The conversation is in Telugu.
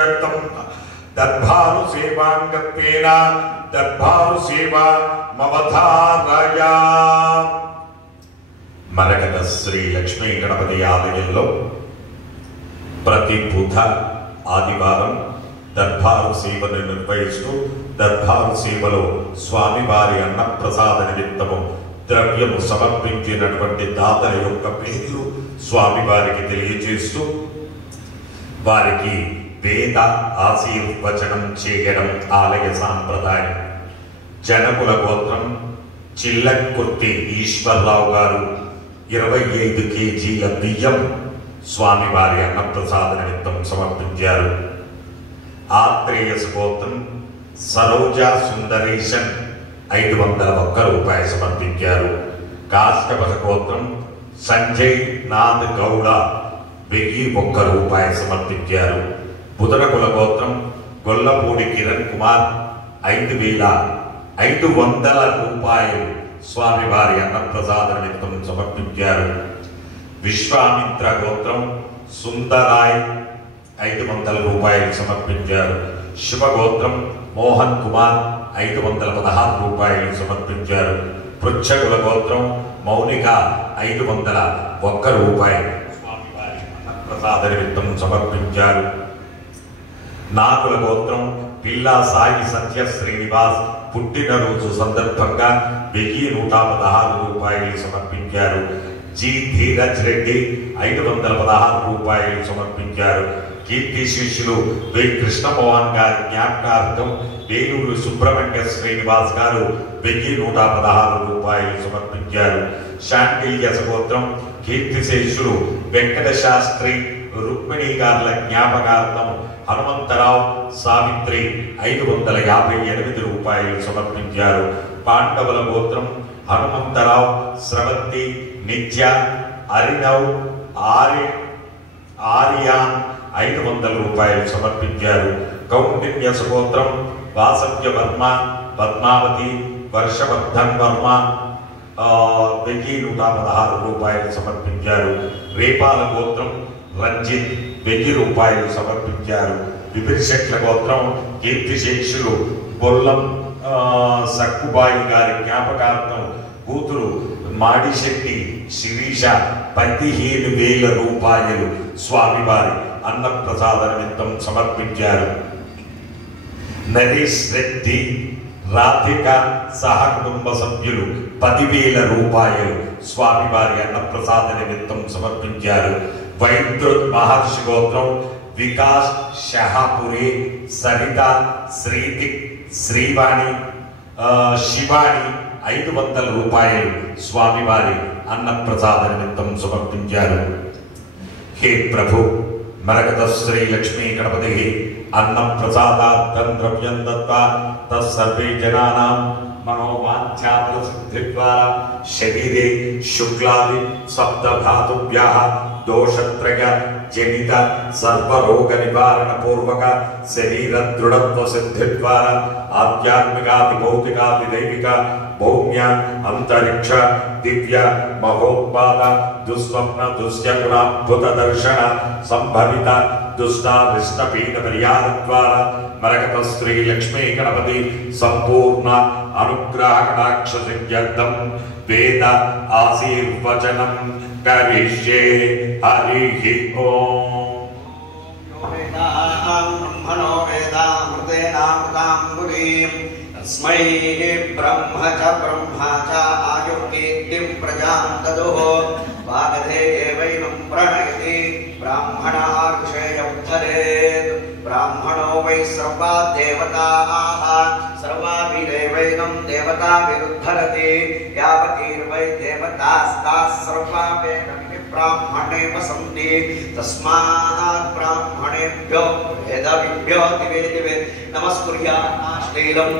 दर्भानु सेवांगत्वेन दर्भानु सेवा मवधारया मरकत श्री लक्ष्मी गणपति आलयंलो प्रति बुध आदिवारं दर्भारु सेवनु निर्वहिस्तू दर्भारु सेवलो स्वामी वारी अन्न प्रसाद निमित्तमु द्रव्यము సమర్పించినటువంటి దాతల యొక్క పేర్లు స్వామి వారికి తెలియజేస్తూ వారికి వేద ఆశీర్వచనం చేయడం ఆలయ సాంప్రదాయం. జనకుల గోత్రం చిల్లకుర్తి ఈశ్వరరావు గారు 25 కేజీల బియ్యం స్వామి వారి అన్నప్రసాద నిమిత్తం సమర్పించారు. ఆత్రేయస్ గోత్రం సరోజా సుందరేశన్ 501 రూపాయలు సమర్పించారు. కాష్టపస గోత్రం సంజయ్ నాథ్ గౌడ 1001 రూపాయలు సమర్పించారు. బుధనకుల గోత్రం గొల్లపూడి కిరణ్ కుమార్ 5500 రూపాయలు స్వామి వారి అన్నప్రసాద నిమిత్తం సమర్పించారు. విశ్వామిత్ర గోత్రం సుందరాయ్ 500 రూపాయలు సమర్పించారు. శుభగోత్రం మోహన్ కుమార్ 516 రూపాయలు సమర్పించారు. పృచ్ఛకుల గోత్రం మౌనిక 501 రూపాయలు స్వామి వారి అన్నప్రసాద నిమిత్తం సమర్పించారు. నాగుల గోత్రం పిల్లా సాయి సత్య శ్రీనివాస్ పుట్టినరోజు సందర్భంగా 1116 రూపాయలు సమర్పించారు. జి ధీరజ్ రెడ్డి 516 రూపాయలు సమర్పించారు. కీర్తి శిష్యులు వి కృష్ణమోహన్ గారి జ్ఞాపకార్థం వేలూరు సుబ్రహ్మణ్య శ్రీనివాస్ గారు 1116 రూపాయలు సమర్పించారు. శాంతిల్య గోత్రం కీర్తి శిష్యులు వెంకట శాస్త్రి రుక్మిణి గారుల జ్ఞాపకార్థం హనుమంతరావు సావిత్రి 558 రూపాయలు సమర్పించారు. పాండవుల గోత్రం హనుమంతరావు స్రవంతి నిత్య అరినవ్ ఆర్యాన్ 500 రూపాయలు సమర్పించారు. కౌండిన్య గోత్రం వాసవ్య వర్మ పద్మావతి వర్షవర్ధన్ వర్మ 1116 రూపాయలు సమర్పించారు. రేపాల గోత్రం రంజిత్ 1000 రూపాయలు సమర్పించారు. విభిషట్ల గోత్రం కీర్తిశేషులు బొల్లం సక్కుబాయి గారి జ్ఞాపకార్థం కూతురు మాడిశెట్టి శిరీష 15,000 రూపాయలు స్వామివారి అన్నప్రసాద నిమిత్తం సమర్పించారు. నరేష్ రెడ్డి రాధిక సహకుటుంబ సభ్యులు 10,000 రూపాయలు స్వామివారి అన్నప్రసాద నిమిత్తం సమర్పించారు. వైద్యుత్ మహర్షి గోత్రం వికాస్ షహాపురి సరిత శ్రీతిక్ శ్రీవాణి శివాణి 500 రూపాయలు స్వామివారి అన్నప్రసాద నిమిత్తం సమర్పించారు. హే ప్రభు మరకత శ్రీ లక్ష్మీ గణపతి అన్నప్రసాదార్థం ద్రవ్యం దత్వా తస్సర్వే జనానాం మనోవాంఛాఫలసిద్ధిద్వారా శరీరే శుక్లాది సప్తధాతుభ్యః దోషత్రయ జనిత సర్వరోగ నివారణ పూర్వక శరీర దృఢత్వ సిద్ధి ద్వారా ఆధ్యాత్మికాది భౌతికాది దైవిక భౌమ్య అంతరిక్ష దివ్య మహోత్పాద దుస్వప్న దుశ్చగుణాద్భుత దర్శన సంభవిత దుష్టారిష్ట పీడ పరిహార ద్వారా మరకత శ్రీ లక్ష్మీ గణపతి సంపూర్ణ అనుగ్రహ కటాక్ష సిద్ధ్యర్థం వేద ఆశీర్వచనం కరిష్యే. హరి ఓం. బ్రహ్మణో వేదామృతేనామృతాంబురీం తస్మై బ్రహ్మ చ ఆయుః కీర్తిం ప్రజాం దదుః వాగధేయైనం ప్రణయతి బ్రాహ్మణార్షేయం ధరేత్. బ్రాహ్మణో వై సర్వా దేవతాః సర్వాభి దేవైనం దేవతాభిరుద్ధరతి యావతీర్వై దేవతాస్తాః సర్వావేదం బ్రాహ్మణే వసంతి తస్మాత్ బ్రాహ్మణేభ్యో వేదవిభ్యో దివే దివే నమస్కుర్యాత్ శ్రీలం